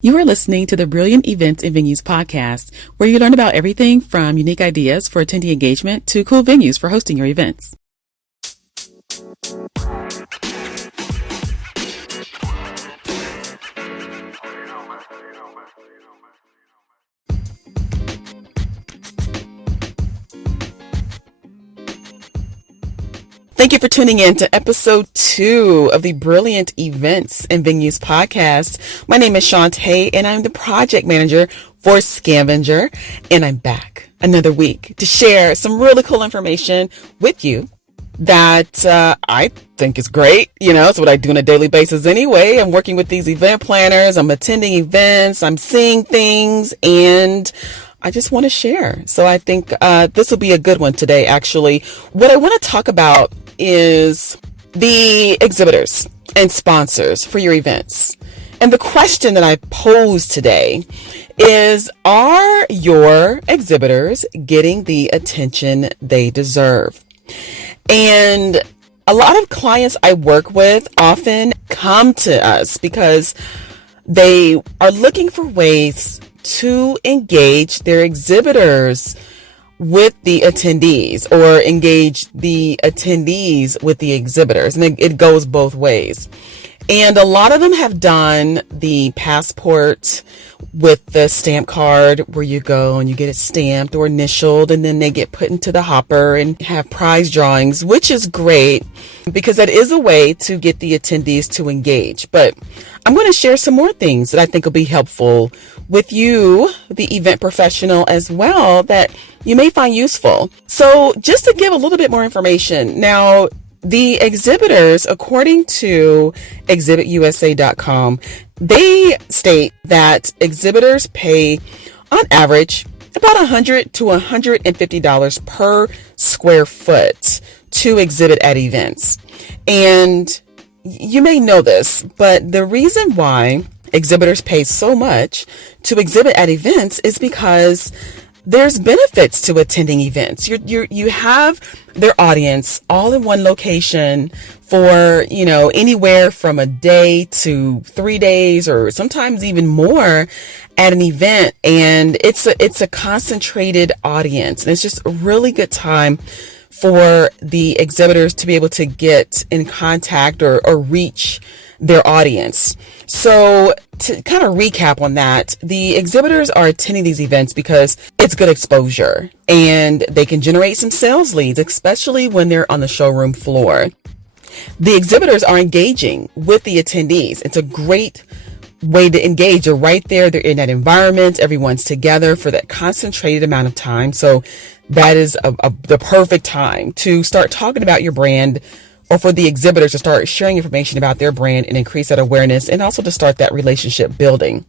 You are listening to the Brilliant Events and Venues podcast, where you learn about everything from unique ideas for attendee engagement to cool venues for hosting your events. Thank you for tuning in to episode 2 of the Brilliant Events and Venues podcast. My name is Shantae, and I'm the project manager for Scavenger, and I'm back another week to share some really cool information with you that I think is great. You know, it's what I do on a daily basis anyway. I'm working with these event planners, I'm attending events, I'm seeing things, and I just want to share. So I think this will be a good one today, actually. What I want to talk about is the exhibitors and sponsors for your events. And the question that I pose today is, are your exhibitors getting the attention they deserve? And a lot of clients I work with often come to us because they are looking for ways to engage their exhibitors with the attendees, or engage the attendees with the exhibitors. And it goes both ways. And a lot of them have done the passport with the stamp card, where you go and you get it stamped or initialed, and then they get put into the hopper and have prize drawings, which is great because that is a way to get the attendees to engage. But I'm going to share some more things that I think will be helpful with you, the event professional, as well, that you may find useful. So just to give a little bit more information. Now, the exhibitors, according to exhibitusa.com, they state that exhibitors pay on average about $100 to $150 per square foot to exhibit at events. And you may know this, but the reason why exhibitors pay so much to exhibit at events is because there's benefits to attending events. You have their audience all in one location for, anywhere from a day to 3 days, or sometimes even more at an event. And it's a concentrated audience. And it's just a really good time for the exhibitors to be able to get in contact or reach their audience. So to kind of recap on that, the exhibitors are attending these events because it's good exposure and they can generate some sales leads, especially when they're on the showroom floor. The exhibitors are engaging with the attendees. It's a great way to engage. You're right there. They're in that environment. Everyone's together for that concentrated amount of time. So that is the perfect time to start talking about your brand, or for the exhibitors to start sharing information about their brand and increase that awareness, and also to start that relationship building.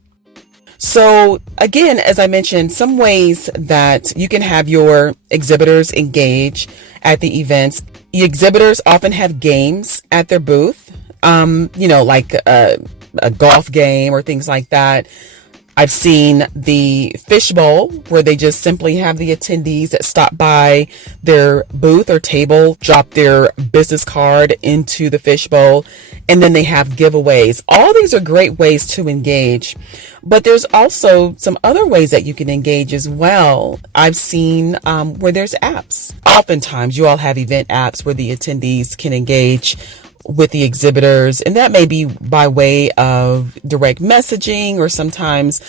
So again, as I mentioned, some ways that you can have your exhibitors engage at the events. The exhibitors often have games at their booth, like a golf game or things like that. I've seen the fishbowl, where they just simply have the attendees that stop by their booth or table, drop their business card into the fishbowl, and then they have giveaways. All these are great ways to engage, but there's also some other ways that you can engage as well. I've seen where there's apps. Oftentimes you all have event apps where the attendees can engage with the exhibitors, and that may be by way of direct messaging, or sometimes,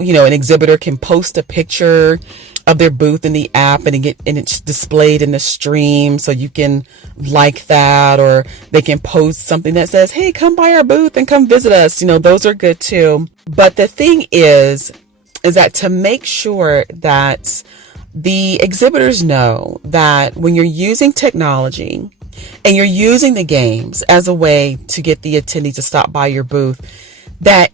an exhibitor can post a picture of their booth in the app and it's displayed in the stream, so you can like that, or they can post something that says, hey, come by our booth and come visit us. Those are good too. But the thing is that to make sure that the exhibitors know that when you're using technology and you're using the games as a way to get the attendees to stop by your booth, that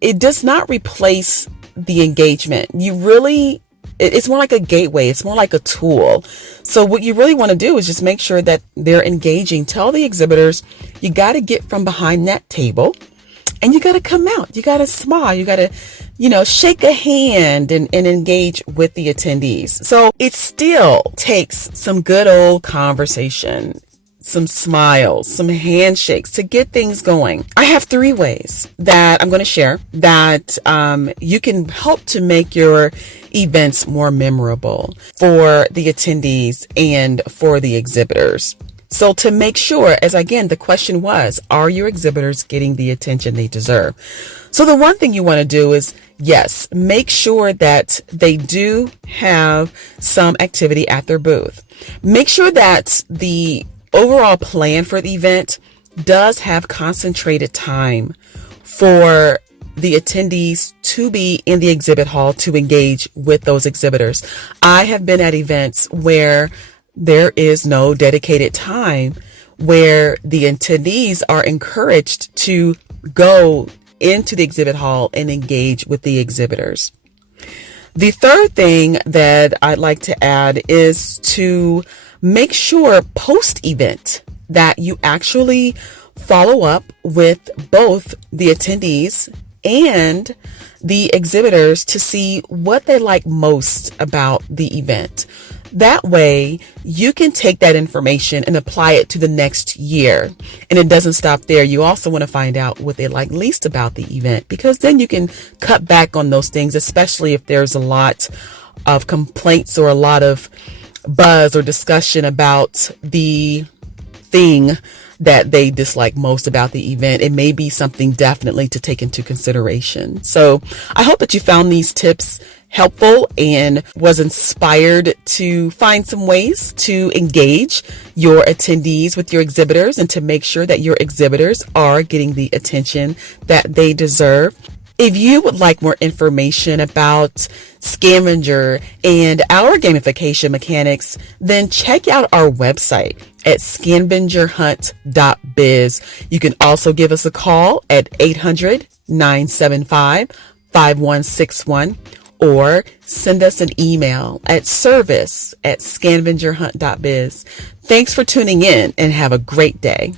it does not replace the engagement. It's more like a gateway. It's more like a tool. So what you really want to do is just make sure that they're engaging. Tell the exhibitors, you got to get from behind that table and you got to come out. You got to smile. You got to, shake a hand and engage with the attendees. So it still takes some good old conversation, some smiles, some handshakes to get things going. I have 3 ways that I'm going to share that you can help to make your events more memorable for the attendees and for the exhibitors. So to make sure, as again, the question was, are your exhibitors getting the attention they deserve? So the one thing you want to do is, yes, make sure that they do have some activity at their booth. Make sure that the overall plan for the event does have concentrated time for the attendees to be in the exhibit hall to engage with those exhibitors. I have been at events where there is no dedicated time where the attendees are encouraged to go into the exhibit hall and engage with the exhibitors. The third thing that I'd like to add is to make sure post-event that you actually follow up with both the attendees and the exhibitors to see what they like most about the event. That way, you can take that information and apply it to the next year. And it doesn't stop there. You also want to find out what they like least about the event, because then you can cut back on those things, especially if there's a lot of complaints or a lot of buzz or discussion about the thing that they dislike most about the event. It may be something definitely to take into consideration. So I hope that you found these tips helpful and was inspired to find some ways to engage your attendees with your exhibitors and to make sure that your exhibitors are getting the attention that they deserve. If you would like more information about Scavenger and our gamification mechanics, then check out our website at scavengerhunt.biz. You can also give us a call at 800-975-5161 or send us an email at service@scavengerhunt.biz. Thanks for tuning in and have a great day.